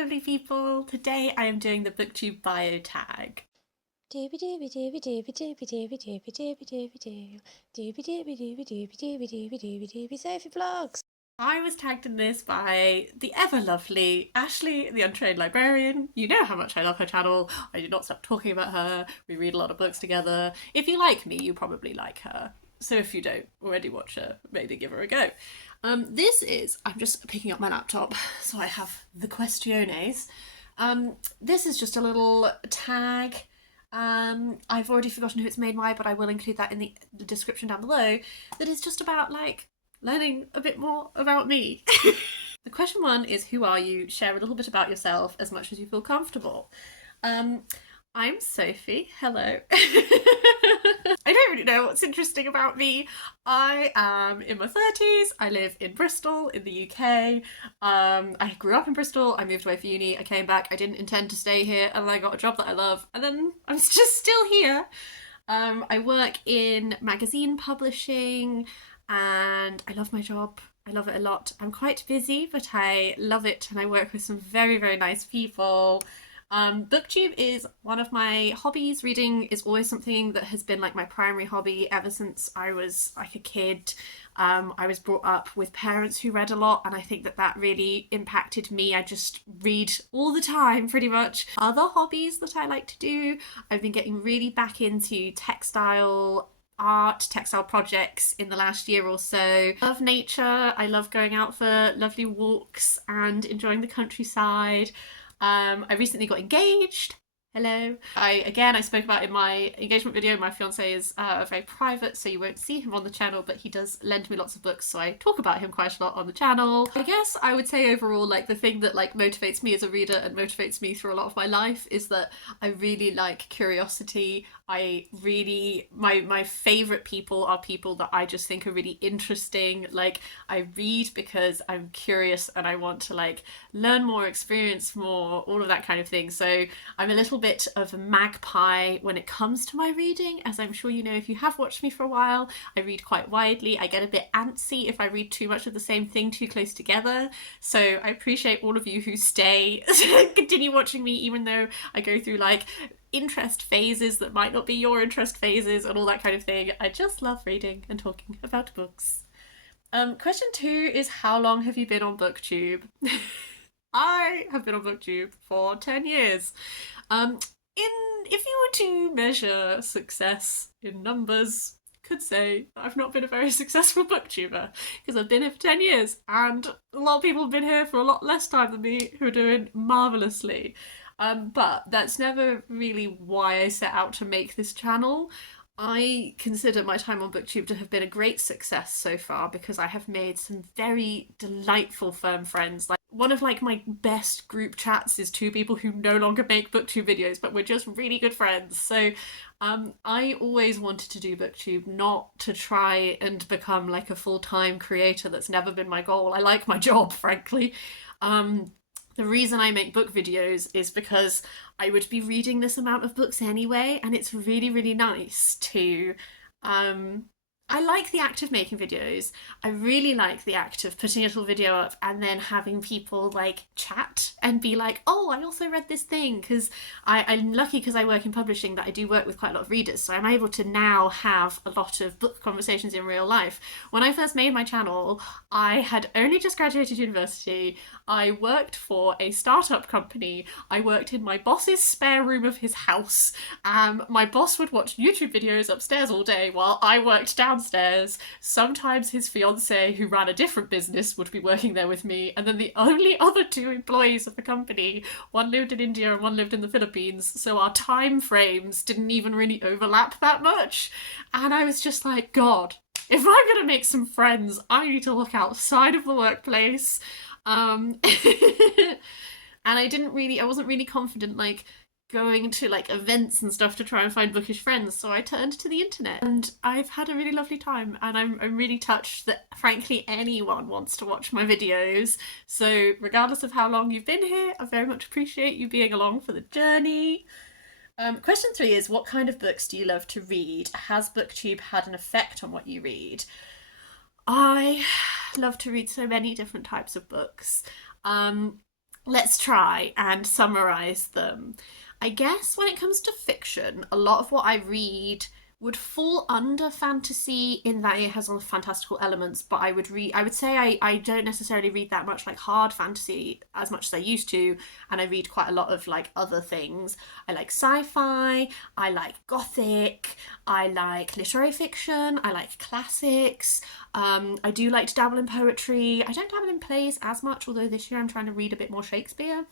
lovely people. Today I am doing the Booktube Bio Tag. Sophie vlogs. I was tagged in this by the ever lovely Ashley, the Untrained Librarian. You know how much I love her channel. I do not stop talking about her. We read a lot of books together. If you like me, you probably like her. So if you don't already watch her, maybe give her a go. I'm just picking up my laptop, so I have the questiones. This is just a little tag. I've already forgotten who it's made by, but I will include that in the description down below. That is just about learning a bit more about me. The question one is, who are you? Share a little bit about yourself as much as you feel comfortable. I'm Sophie. Hello. I don't really know what's interesting about me. I am in my 30s. I live in Bristol in the UK. I grew up in Bristol. I moved away for uni. I came back. I didn't intend to stay here, and then I got a job that I love, and then I'm just still here. I work in magazine publishing, and I love my job. I love it a lot. I'm quite busy, but I love it, and I work with some very, very nice people. Booktube is one of my hobbies. Reading is always something that has been my primary hobby ever since I was a kid. I was brought up with parents who read a lot, and I think that really impacted me. I just read all the time, pretty much. Other hobbies that I like to do, I've been getting really back into textile projects in the last year or so. I love nature. I love going out for lovely walks and enjoying the countryside. I recently got engaged. Hello. I spoke about in my engagement video, my fiance is very private, so you won't see him on the channel, but he does lend me lots of books, so I talk about him quite a lot on the channel. I guess I would say overall, the thing that motivates me as a reader and motivates me through a lot of my life is that I really like curiosity. My favourite people are people that I just think are really interesting. I read because I'm curious and I want to learn more, experience more, all of that kind of thing. So I'm a little bit of a magpie when it comes to my reading, as I'm sure you know if you have watched me for a while. I read quite widely. I get a bit antsy if I read too much of the same thing too close together. So I appreciate all of you who stay and continue watching me, even though I go through interest phases that might not be your interest phases and all that kind of thing. I just love reading and talking about books. Question 2 is, how long have you been on Booktube? I have been on Booktube for 10 years. If you were to measure success in numbers, could say I've not been a very successful booktuber because I've been here for 10 years, and a lot of people have been here for a lot less time than me who are doing marvellously. But that's never really why I set out to make this channel. I consider my time on Booktube to have been a great success so far because I have made some very delightful firm friends. One of my best group chats is two people who no longer make Booktube videos, but we're just really good friends. So I always wanted to do Booktube, not to try and become a full-time creator. That's never been my goal. I like my job, frankly. The reason I make book videos is because I would be reading this amount of books anyway, and it's really, really nice to I like the act of making videos. I really like the act of putting a little video up and then having people chat and be oh, I also read this thing, because I'm lucky because I work in publishing that I do work with quite a lot of readers, so I'm able to now have a lot of book conversations in real life. When I first made my channel, I had only just graduated university. I worked for a startup company. I worked in my boss's spare room of his house. My boss would watch YouTube videos upstairs all day while I worked downstairs. Sometimes his fiance, who ran a different business, would be working there with me, and then the only other two employees of the company, one lived in India and one lived in the Philippines, so our time frames didn't even really overlap that much. And I was just God, if I'm gonna make some friends, I need to look outside of the workplace. And I wasn't really confident going to events and stuff to try and find bookish friends, so I turned to the internet, and I've had a really lovely time, and I'm really touched that frankly anyone wants to watch my videos. So regardless of how long you've been here, I very much appreciate you being along for the journey. Question 3 is, what kind of books do you love to read? Has Booktube had an effect on what you read? I love to read so many different types of books. let's try and summarize them. I guess when it comes to fiction, a lot of what I read would fall under fantasy in that it has all the fantastical elements, but I would say I don't necessarily read that much like hard fantasy as much as I used to, and I read quite a lot of like other things. I like sci-fi, I like gothic, I like literary fiction, I like classics. I do like to dabble in poetry. I don't dabble in plays as much, although this year I'm trying to read a bit more Shakespeare.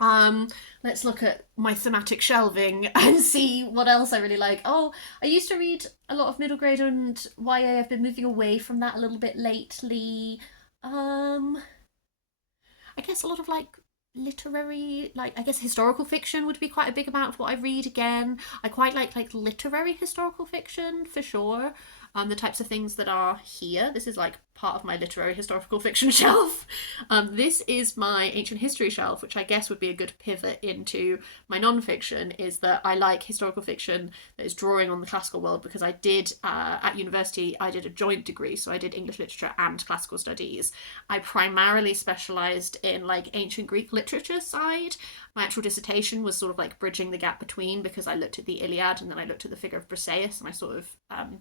Let's look at my thematic shelving and see what else I really like. Oh, I used to read a lot of middle grade and YA. I've been moving away from that a little bit lately. I guess a lot of like literary, like I guess historical fiction would be quite a big amount of what I read again. I quite like literary historical fiction for sure. The types of things that are here. This is like part of my literary historical fiction shelf. This is my ancient history shelf, which I guess would be a good pivot into my non-fiction, is that I like historical fiction that is drawing on the classical world, because I did, at university, I did a joint degree, so I did English literature and classical studies. I primarily specialised in like ancient Greek literature side. My actual dissertation was sort of like bridging the gap between, because I looked at the Iliad and then I looked at the figure of Briseis, and I sort of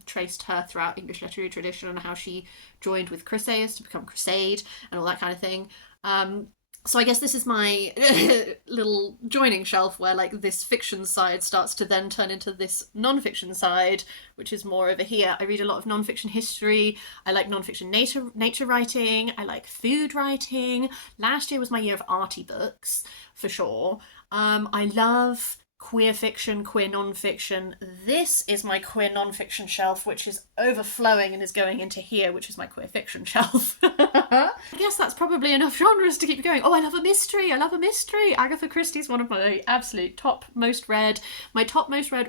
traced her throughout English literary tradition and how she joined with Chryseis to become Crusade and all that kind of thing. So I guess this is my little joining shelf where like this fiction side starts to then turn into this non-fiction side, which is more over here. I read a lot of non-fiction history. I like non-fiction nature writing. I like food writing. Last year was my year of arty books, for sure. I love queer fiction, queer non-fiction. This is my queer non-fiction shelf, which is overflowing and is going into here, which is my queer fiction shelf. I guess that's probably enough genres to keep going. Oh, I love a mystery. I love a mystery. Agatha Christie's one of my absolute top most read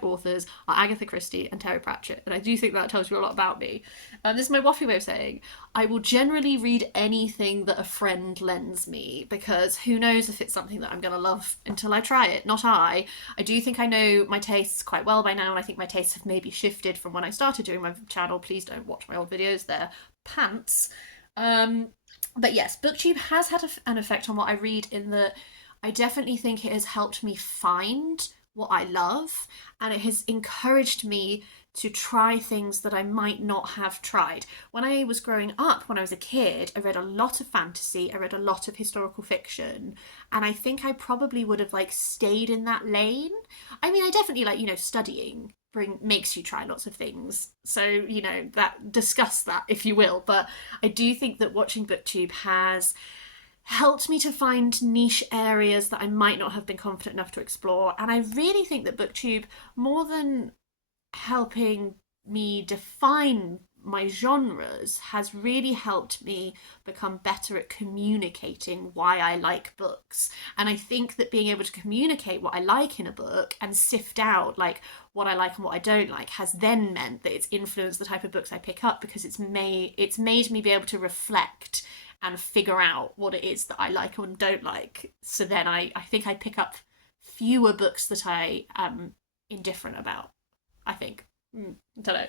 authors are Agatha Christie and Terry Pratchett, and I do think that tells you a lot about me. This is my waffy way of saying I will generally read anything that a friend lends me, because who knows if it's something that I'm going to love until I try it, not I. I do think I know my tastes quite well by now, and I think my tastes have maybe shifted from when I started doing my channel. Please don't watch my old videos, they're pants. But yes, Booktube has had an effect on what I read, in that I definitely think it has helped me find what I love, and it has encouraged me to try things that I might not have tried. When I was growing up, when I was a kid, I read a lot of fantasy, I read a lot of historical fiction, and I think I probably would have like stayed in that lane. I mean, I definitely like, you know, studying makes you try lots of things, so you know, that discuss that if you will, but I do think that watching Booktube has helped me to find niche areas that I might not have been confident enough to explore. And I really think that Booktube, more than helping me define my genres, has really helped me become better at communicating why I like books. And I think that being able to communicate what I like in a book and sift out like what I like and what I don't like has then meant that it's influenced the type of books I pick up, because it's made me be able to reflect and figure out what it is that I like and don't like. So then I think I pick up fewer books that I am indifferent about, I think. Don't know.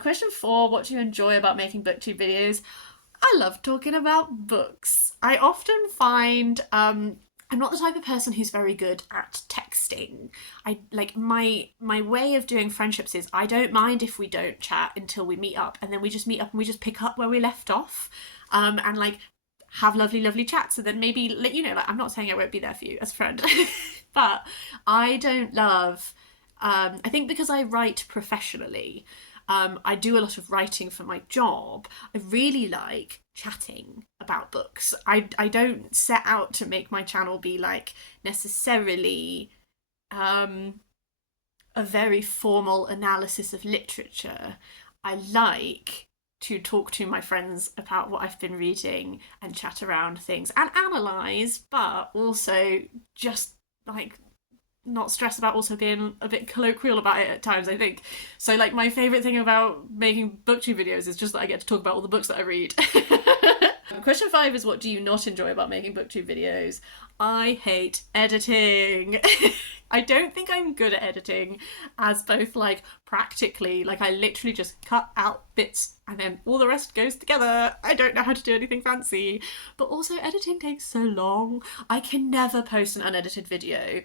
Question 4, what do you enjoy about making Booktube videos? I love talking about books. I often find I'm not the type of person who's very good at texting. I like my way of doing friendships is I don't mind if we don't chat until we meet up, and then we just meet up and we just pick up where we left off, and like have lovely chats, and then maybe let you know, like I'm not saying I won't be there for you as a friend, but I don't love. I think because I write professionally, I do a lot of writing for my job. I really like chatting about books. I don't set out to make my channel be like necessarily a very formal analysis of literature. I like to talk to my friends about what I've been reading and chat around things and analyse, but also just like not stress about also being a bit colloquial about it at times, I think. So like my favourite thing about making Booktube videos is just that I get to talk about all the books that I read. Question 5 is, what do you not enjoy about making booktube videos? I hate editing. I don't think I'm good at editing, as both like practically, like I literally just cut out bits and then all the rest goes together. I don't know how to do anything fancy. But also editing takes so long. I can never post an unedited video.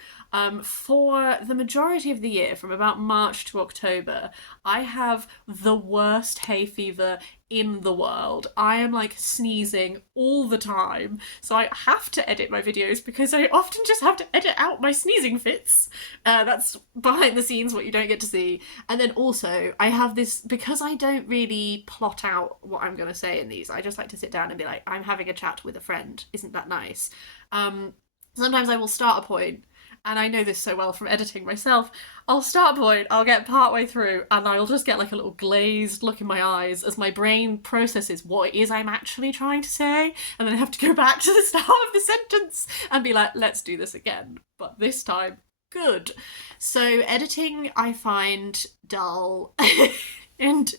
For the majority of the year, from about March to October, I have the worst hay fever in the world. I am like sneezing all the time, so I have to edit my videos because I often just have to edit out my sneezing fits. That's behind the scenes, what you don't get to see. And then also I have this, because I don't really plot out what I'm going to say in these, I just like to sit down and be like, I'm having a chat with a friend, isn't that nice? Sometimes I will start a point, and I know this so well from editing myself, I'll start a point, I'll get partway through, and I'll just get like a little glazed look in my eyes as my brain processes what it is I'm actually trying to say, and then I have to go back to the start of the sentence and be like, let's do this again, but this time, good. So editing I find dull and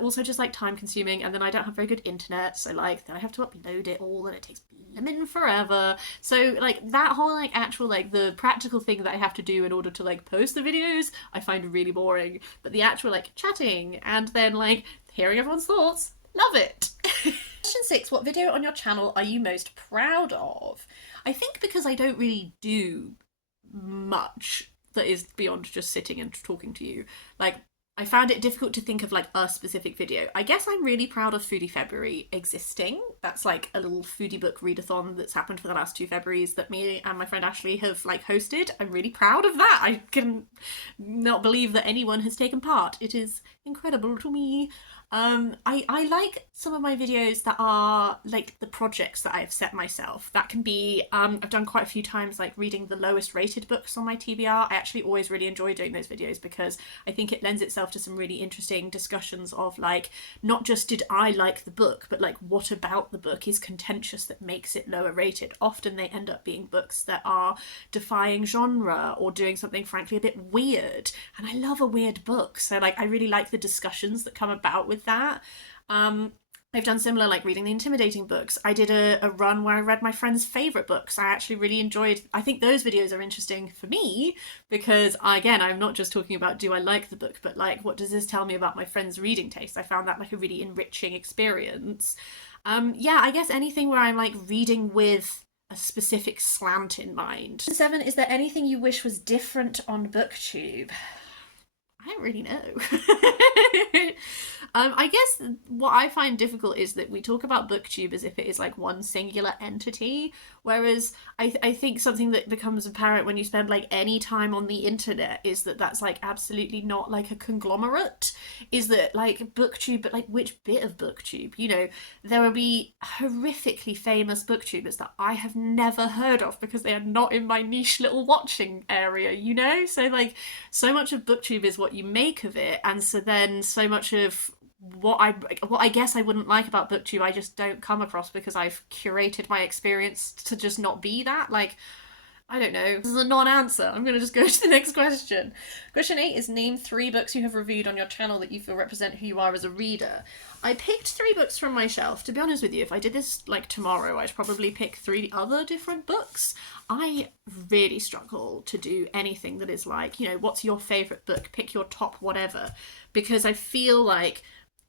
also just like time consuming, and then I don't have very good internet, so like then I have to upload it all and it takes blimmin' forever. So like that whole like actual like the practical thing that I have to do in order to like post the videos I find really boring, but the actual like chatting and then like hearing everyone's thoughts, love it. Question 6, what video on your channel are you most proud of? I think because I don't really do much that is beyond just sitting and talking to you, like I found it difficult to think of like a specific video. I guess I'm really proud of Foodie February existing. That's like a little foodie book readathon that's happened for the last 2 Februaries that me and my friend Ashley have like hosted. I'm really proud of that. I can not believe that anyone has taken part. It is incredible to me. I like some of my videos that are like the projects that I've set myself. That can be, I've done quite a few times like reading the lowest rated books on my TBR. I actually always really enjoy doing those videos because I think it lends itself to some really interesting discussions of like, not just did I like the book, but like what about the book is contentious that makes it lower rated. Often they end up being books that are defying genre or doing something frankly a bit weird. And I love a weird book. So like, I really like the discussions that come about with that. I've done similar, like reading the intimidating books. I did a run where I read my friend's favourite books. I actually really enjoyed, I think those videos are interesting for me because, again, I'm not just talking about do I like the book, but like what does this tell me about my friend's reading taste? I found that like a really enriching experience. Yeah, I guess anything where I'm like reading with a specific slant in mind. 7, is there anything you wish was different on Booktube? I don't really know. I guess what I find difficult is that we talk about Booktube as if it is like one singular entity, whereas I think something that becomes apparent when you spend like any time on the internet is that that's like absolutely not like a conglomerate, is that like Booktube, but like which bit of Booktube? You know, there will be horrifically famous Booktubers that I have never heard of because they are not in my niche little watching area, you know? So like so much of Booktube is what you make of it, and so then so much of what I guess I wouldn't like about Booktube I just don't come across because I've curated my experience to just not be that. Like, I don't know. This is a non-answer. I'm going to just go to the next question. Question 8 is name 3 books you have reviewed on your channel that you feel represent who you are as a reader. I picked 3 books from my shelf. To be honest with you, if I did this like tomorrow, I'd probably pick 3 other different books. I really struggle to do anything that is like, you know, what's your favourite book? Pick your top whatever. Because I feel like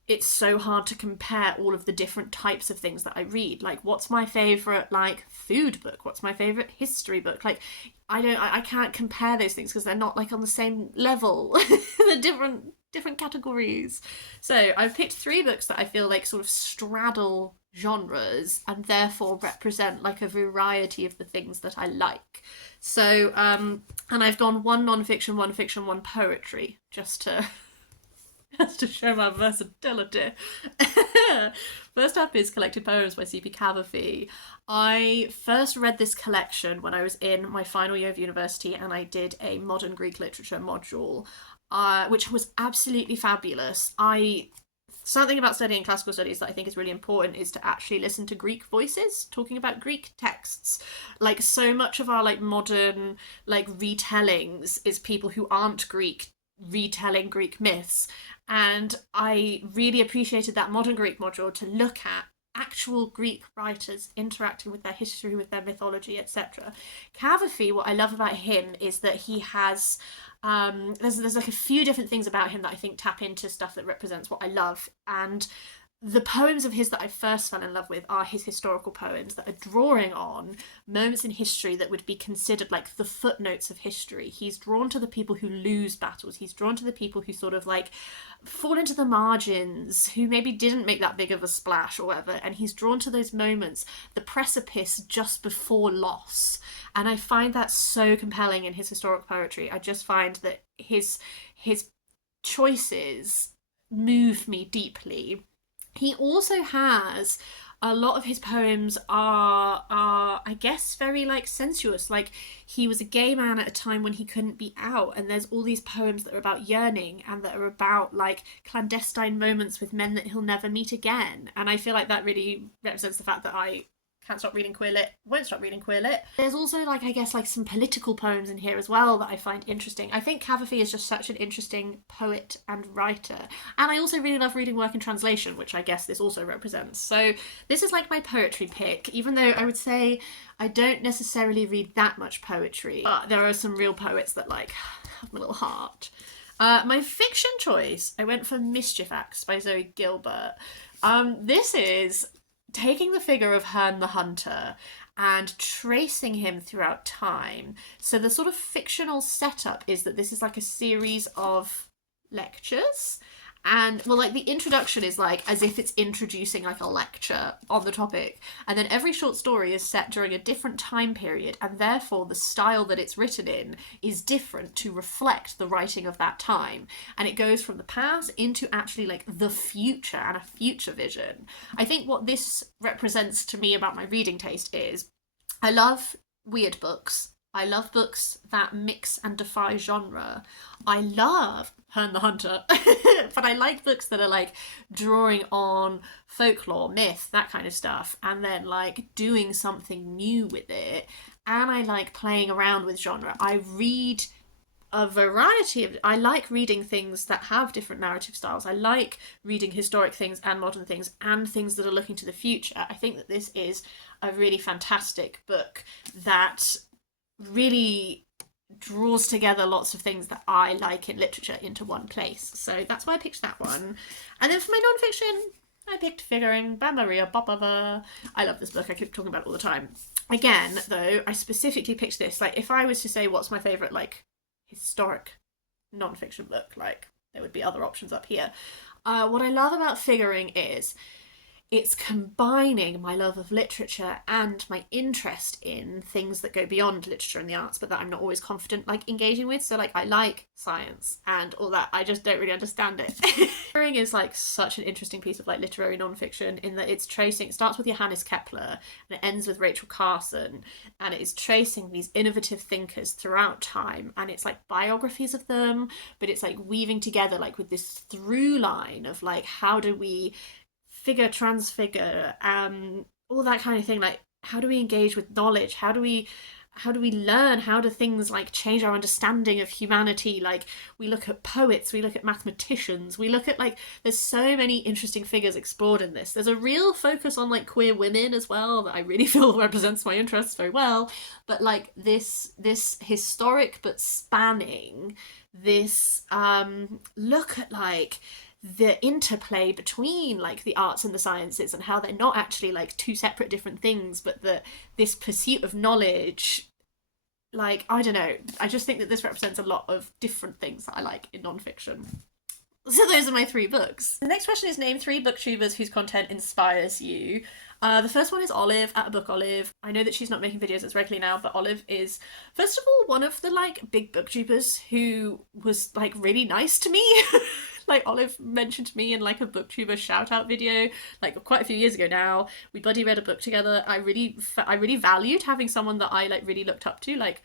it's so hard to compare all of the different types of things that I read. Like, what's my favourite, like, food book? What's my favourite history book? Like, I can't compare those things because they're not, like, on the same level. They're different categories. So I've picked 3 books that I feel like sort of straddle genres and therefore represent, like, a variety of the things that I like. So, and I've gone 1 non-fiction, 1 fiction, 1 poetry, just to show my versatility. First up is Collected Poems by C.P. Cavafy. I first read this collection when I was in my final year of university and I did a modern Greek literature module, which was absolutely fabulous. Something about studying classical studies that I think is really important is to actually listen to Greek voices talking about Greek texts. Like, so much of our like modern like retellings is people who aren't Greek retelling Greek myths, and I really appreciated that modern Greek module to look at actual Greek writers interacting with their history, with their mythology, etc. Cavafy, what I love about him is that he has there's like a few different things about him that I think tap into stuff that represents what I love. And the poems of his that I first fell in love with are his historical poems that are drawing on moments in history that would be considered like the footnotes of history. He's drawn to the people who lose battles. He's drawn to the people who sort of like fall into the margins, who maybe didn't make that big of a splash or whatever. And he's drawn to those moments, the precipice just before loss. And I find that so compelling in his historical poetry. I just find that his choices move me deeply. He also has a lot of his poems are I guess very like sensuous. Like, he was a gay man at a time when he couldn't be out, and there's all these poems that are about yearning and that are about like clandestine moments with men that he'll never meet again. And I feel like that really represents the fact that I can't stop reading queer lit, won't stop reading queer lit. There's also like, I guess, like some political poems in here as well that I find interesting. I think Cavafy is just such an interesting poet and writer. And I also really love reading work in translation, which I guess this also represents. So this is like my poetry pick, even though I would say I don't necessarily read that much poetry. But there are some real poets that like have my little heart. My fiction choice, I went for Mischief by Zoe Gilbert. This is taking the figure of Herne the Hunter and tracing him throughout time. So the sort of fictional setup is that this is like a series of lectures. And, well, like, the introduction is, like, as if it's introducing, like, a lecture on the topic. And then every short story is set during a different time period, and therefore the style that it's written in is different to reflect the writing of that time. And it goes from the past into actually, like, the future and a future vision. I think what this represents to me about my reading taste is I love weird books. I love books that mix and defy genre. I love Herne the Hunter, but I like books that are like drawing on folklore, myth, that kind of stuff, and then like doing something new with it. And I like playing around with genre. I read a variety of, I like reading things that have different narrative styles. I like reading historic things and modern things and things that are looking to the future. I think that this is a really fantastic book that really draws together lots of things that I like in literature into one place. So that's why I picked that one. And then for my non-fiction, I picked Figuring by Maria Popova. I love this book. I keep talking about it all the time. Again, though, I specifically picked this. Like, if I was to say what's my favourite, like, historic non-fiction book, like, there would be other options up here. What I love about Figuring is it's combining my love of literature and my interest in things that go beyond literature and the arts, but that I'm not always confident like engaging with. So like, I like science and all that, I just don't really understand it. Figuring is like such an interesting piece of like literary non-fiction in that it's tracing, it starts with Johannes Kepler and it ends with Rachel Carson, and it is tracing these innovative thinkers throughout time, and it's like biographies of them, but it's like weaving together like with this through line of like, how do we figure, transfigure, all that kind of thing. Like, how do we engage with knowledge? How do we learn? How do things like change our understanding of humanity? Like, we look at poets, we look at mathematicians, we look at like, there's so many interesting figures explored in this. There's a real focus on like queer women as well that I really feel represents my interests very well. But like this historic but spanning this look at like the interplay between like the arts and the sciences and how they're not actually like two separate different things, but that this pursuit of knowledge, like, I don't know, I just think that this represents a lot of different things that I like in non-fiction. So those are my 3 books. The next question is, name 3 booktubers whose content inspires you. The first one is Olive, at Book Olive. I know that she's not making videos as regularly now, but Olive is, first of all, one of the like big booktubers who was like really nice to me. Like, Olive mentioned me in like a booktuber shout out video like quite a few years ago now. We buddy read a book together. I really valued having someone that I like really looked up to like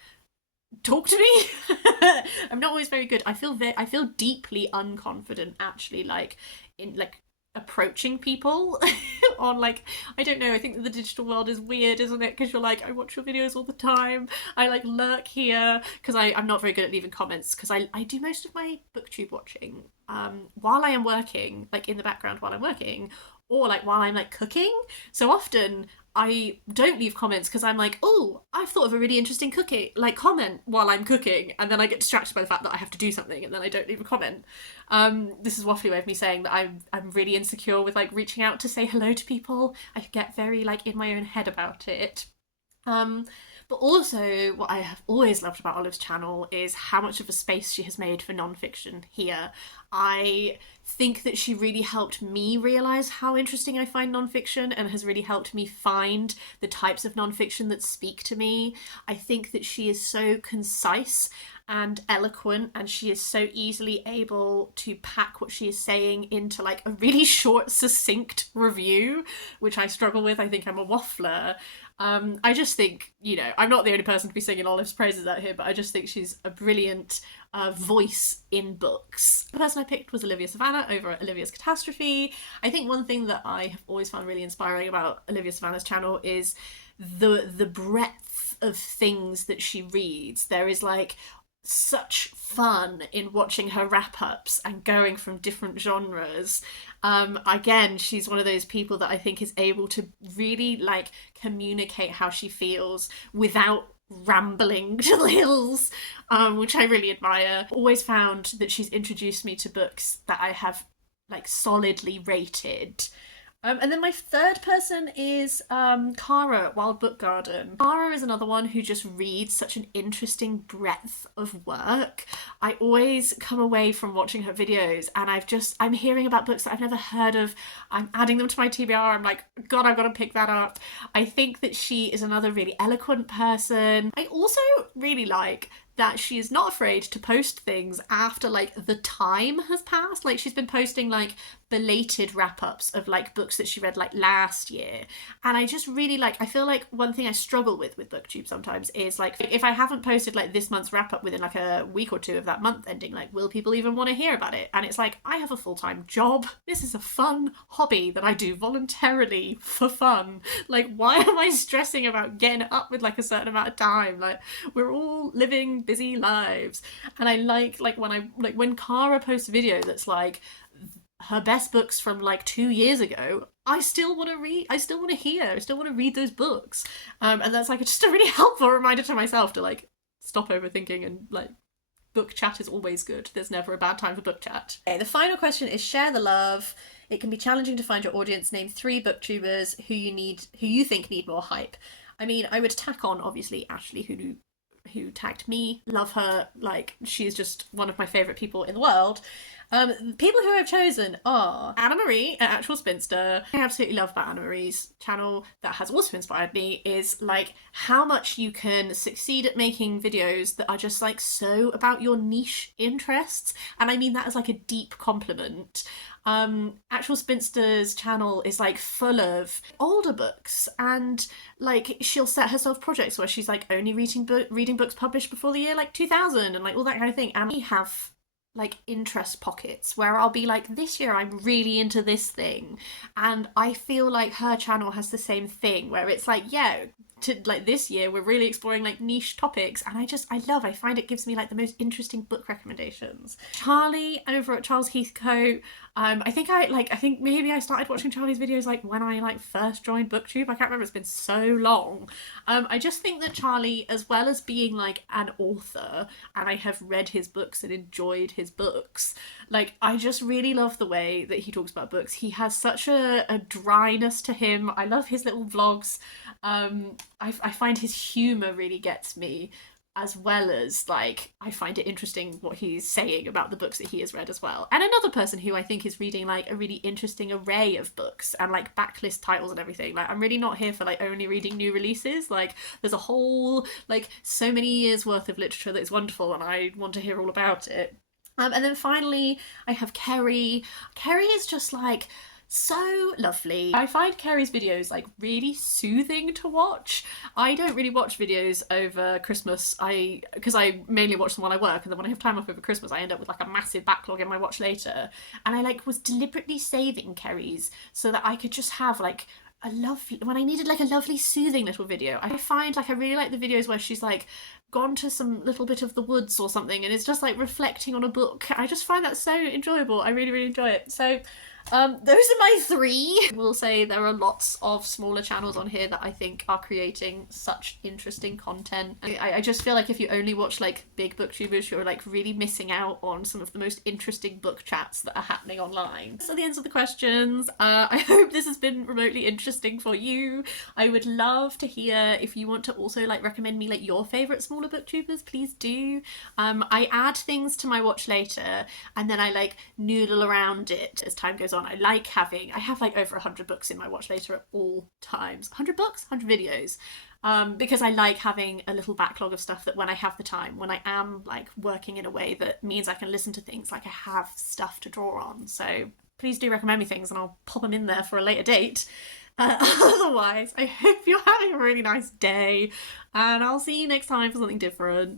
talk to me. I'm not always very good. I feel deeply unconfident actually like in like approaching people on like, I don't know, I think that the digital world is weird, isn't it? Because you're like, I watch your videos all the time, I like lurk here, because I'm not very good at leaving comments, because I do most of my booktube watching while I am working, like in the background while I'm working, or like while I'm like cooking. So often I don't leave comments because I'm like, oh, I've thought of a really interesting cooking like comment while I'm cooking, and then I get distracted by the fact that I have to do something, and then I don't leave a comment. This is a waffly way of me saying that I'm really insecure with like reaching out to say hello to people. I get very like in my own head about it. Um, but also, what I have always loved about Olive's channel is how much of a space she has made for nonfiction here. I think that she really helped me realise how interesting I find nonfiction, and has really helped me find the types of nonfiction that speak to me. I think that she is so concise and eloquent, and she is so easily able to pack what she is saying into like a really short, succinct review, which I struggle with. I think I'm a waffler. I just think, you know, I'm not the only person to be singing Olive's praises out here, but I just think she's a brilliant voice in books. The person I picked was Olivia Savannah over at Olivia's Catastrophe. I think one thing that I have always found really inspiring about Olivia Savannah's channel is the breadth of things that she reads. There is like such fun in watching her wrap-ups and going from different genres. Again, she's one of those people that I think is able to really like communicate how she feels without rambling to the hills, which I really admire. Always found that she's introduced me to books that I have like solidly rated. And then my third person is Cara at Wild Book Garden. Cara is another one who just reads such an interesting breadth of work. I always come away from watching her videos and I'm hearing about books that I've never heard of. I'm adding them to my TBR. I'm like, God, I've got to pick that up. I think that she is another really eloquent person. I also really like that she is not afraid to post things after like the time has passed. Like she's been posting like belated wrap-ups of like books that she read like last year, and I just really like, I feel like one thing I struggle with Booktube sometimes is like, if I haven't posted like this month's wrap-up within like a week or two of that month ending, like will people even want to hear about it? And it's like, I have a full-time job. This is a fun hobby that I do voluntarily for fun. Like, why am I stressing about getting it up with like a certain amount of time? Like, we're all living busy lives. And I like when Cara posts a video that's like her best books from like 2 years ago, I still want to read, I still want to hear, I still want to read those books. And that's like just a really helpful reminder to myself to like stop overthinking, and like book chat is always good. There's never a bad time for book chat. Okay, the final question is share the love. It can be challenging to find your audience. Name 3 booktubers who you think need more hype. I mean, I would tack on obviously Ashley, who tagged me. Love her, like she's just one of my favourite people in the world. People who I've chosen are Anna Marie at Actual Spinster. I absolutely love about Anna Marie's channel that has also inspired me is like how much you can succeed at making videos that are just like so about your niche interests, and I mean that as like a deep compliment. Actual Spinster's channel is like full of older books, and like she'll set herself projects where she's like only reading books published before the year like 2000 and like all that kind of thing, and we have like interest pockets where I'll be like, this year I'm really into this thing, and I feel like her channel has the same thing where it's like, yeah, to like this year we're really exploring like niche topics, and I find it gives me like the most interesting book recommendations. Charlie over at Charles Heathcote, I think maybe I started watching Charlie's videos like when I like first joined Booktube. I can't remember, it's been so long. I just think that Charlie, as well as being like an author, and I have read his books and enjoyed his books, like I just really love the way that he talks about books. He has such a dryness to him. I love his little vlogs. I find his humour really gets me, as well as like I find it interesting what he's saying about the books that he has read as well. And another person who I think is reading like a really interesting array of books and like backlist titles and everything. Like I'm really not here for like only reading new releases. Like there's a whole like so many years worth of literature that is wonderful, and I want to hear all about it. And then finally I have Kerry. Kerry is just like so lovely. I find Kerry's videos like really soothing to watch. I don't really watch videos over Christmas because I mainly watch them while I work, and then when I have time off over Christmas I end up with like a massive backlog in my watch later, and I like was deliberately saving Kerry's so that I could just have like a lovely, when I needed like a lovely soothing little video. I find like I really like the videos where she's like gone to some little bit of the woods or something and it's just like reflecting on a book. I just find that so enjoyable. I really, really enjoy it. So Those are my three. I will say there are lots of smaller channels on here that I think are creating such interesting content. I just feel like if you only watch like big booktubers, you're like really missing out on some of the most interesting book chats that are happening online. So the ends of the questions. I hope this has been remotely interesting for you. I would love to hear if you want to also like recommend me like your favourite smaller booktubers, please do. I add things to my watch later and then I like noodle around it as time goes on. I have like over 100 books in my watch later at all times. 100 books, 100 videos. Because I like having a little backlog of stuff that when I have the time, when I am like working in a way that means I can listen to things, like I have stuff to draw on. So please do recommend me things and I'll pop them in there for a later date. Otherwise, I hope you're having a really nice day and I'll see you next time for something different.